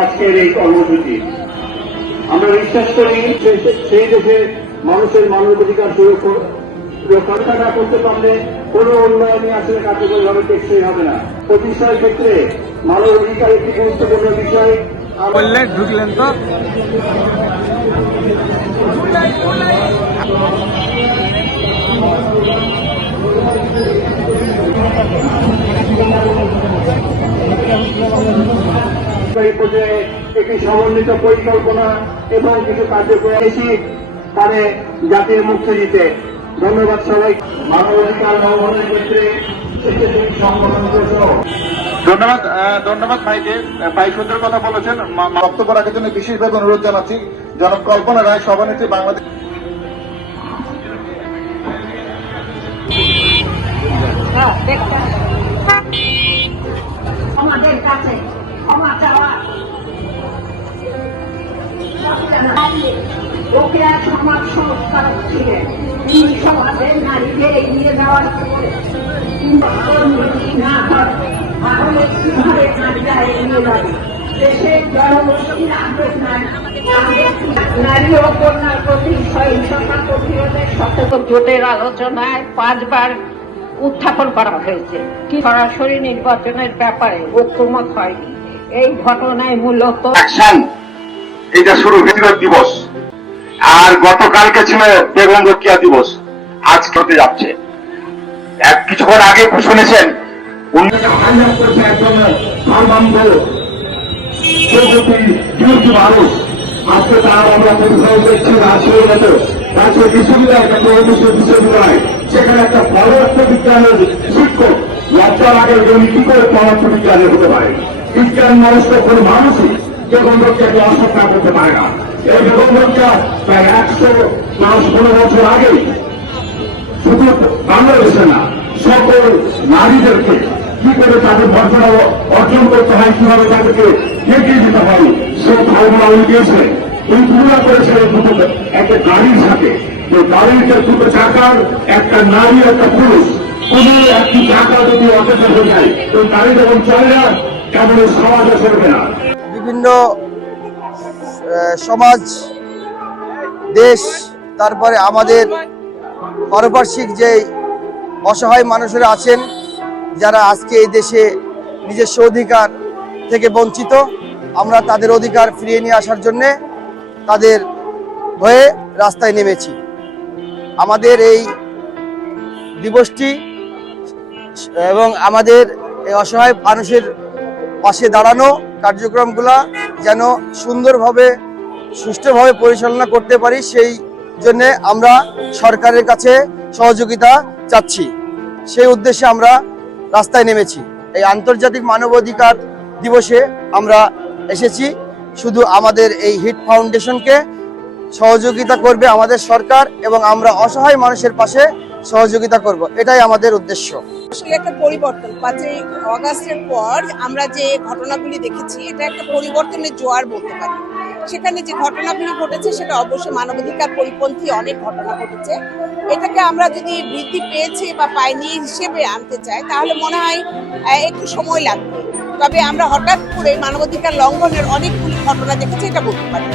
আজকের এই কর্মসূচি আমরা বিশ্বাস করি সেই দেশের মানুষের মানবাধিকার রক্ষা না করতে পারলে কোনো উন্নয়নই আসলে কার্যকরভাবে টেকসই হবে না। প্রতিষ্ঠার ক্ষেত্রে মানবাধিকার একটি গুরুত্বপূর্ণ বিষয়। বললে ঢুকলেন তো একটি সমন্বিত পরিকল্পনা এবং কিছু কার্যক্রম বেশি পারে জাতির মুক্তি দিতে। ধন্যবাদ সবাই। মানবাধিকার লঙ্ঘনের ক্ষেত্রে ধন্যবাদ ভাইকে। ভাই সুন্দর কথা বলেছেন। বক্তব্য রাখার জন্য বিশেষভাবে অনুরোধ জানাচ্ছি জনাব কল্পনা রায়, সভানেত্রী বাংলাদেশ। আমাদের কাছে ক্ষমা চাওয়া ওকে এক সমাজ সংস্কারক ছিলেন। তিনি সমাজের নারীদের এগিয়ে যাওয়ার না হয় তাহলে কিভাবে নারীরা এগিয়ে যাবে? দেশের জনগোষ্ঠীর আগ্রহ নাই নারী ও কন্যার প্রতি সহিংসতা প্রতিরোধের সচেতন জোটের আলোচনায় 5 বার উত্থাপন করা হয়েছে। কি সরাসরি নির্বাচনের ব্যাপারে ঐক্যমত হয়নি। এই ঘটনায় মূলত এটা শুরু বিজয় দিবস, আর গতকালকে ছিল বেগম রোকেয়া দিবস, আজকে হতে যাচ্ছে। কিছুক্ষণ আগে শুনেছেন মানুষ আজকে তার আমরা দেখছি রাজশাহীর মতো রাজশাহী বিশ্ববিদ্যালয় সেখানে একটা পদার্থ বিজ্ঞানের শিক্ষক লজ্জার আগে উনি কি করে পদার্থ বিজ্ঞানের হতে পারে? বিজ্ঞান মানুষ তো কোনো মানুষই বেগম রোকেয়াকে অস্বীকার করতে পারে না। এই বেগম রোকেয়া প্রায় 115 বছর আগে শুধু বাংলাদেশে না সকল নারীদেরকে কি করে তাদের মর্যাদা অর্জন করতে হয়, কিভাবে তাদেরকে এগিয়ে দিতে হয় সে ধারণা উনি দিয়েছিলেন। উনি তুলনা করেছিলেন দুটো একটা গাড়ির সাথে। গাড়িতে দুটো চাকার, একটা নারী একটা পুরুষ। কোন একটি চাকা যদি অচেতন হয়ে যায় ওই গাড়ি যখন চলে না তেমন সমাজে চলবে না। বিভিন্ন সমাজ, দেশ, তারপরে আমাদের পারিপার্শ্বিক যে অসহায় মানুষেরা আছেন যারা আজকে এই দেশে নিজস্ব অধিকার থেকে বঞ্চিত, আমরা তাদের অধিকার ফিরিয়ে নিয়ে আসার জন্যে তাদের হয়ে রাস্তায় নেমেছি। আমাদের এই দিবসটি এবং আমাদের এই অসহায় মানুষের পাশে দাঁড়ানো কার্যক্রমগুলা যেন সুন্দরভাবে সুষ্ঠুভাবে পরিচালনা করতে পারি, সেই জন্য আমরা সরকারের কাছে সহযোগিতা চাচ্ছি। সেই উদ্দেশ্যে আমরা রাস্তায় নেমেছি। এই আন্তর্জাতিক মানবাধিকার দিবসে আমরা এসেছি শুধু আমাদের এই হিট ফাউন্ডেশনকে সহযোগিতা করবে আমাদের সরকার এবং আমরা অসহায় মানুষের পাশে সহযোগিতা করব, এটাই আমাদের উদ্দেশ্য। আসলে একটা পরিবর্তন 5ই আগস্টের পর আমরা যে ঘটনাগুলি দেখেছি এটা একটা পরিবর্তনের জোয়ার বলতে পারি। সেখানে যে ঘটনাগুলি ঘটেছে সেটা অবশ্যই মানবাধিকার পরিপন্থী অনেক ঘটনা ঘটেছে। এটাকে আমরা যদি বৃদ্ধি পেয়েছে বা পাইনি হিসেবে আনতে চাই তাহলে মনে হয় একটু সময় লাগবে। তবে আমরা হঠাৎ করে মানবাধিকার লঙ্ঘনের অনেকগুলি ঘটনা দেখেছি এটা বলতে পারি।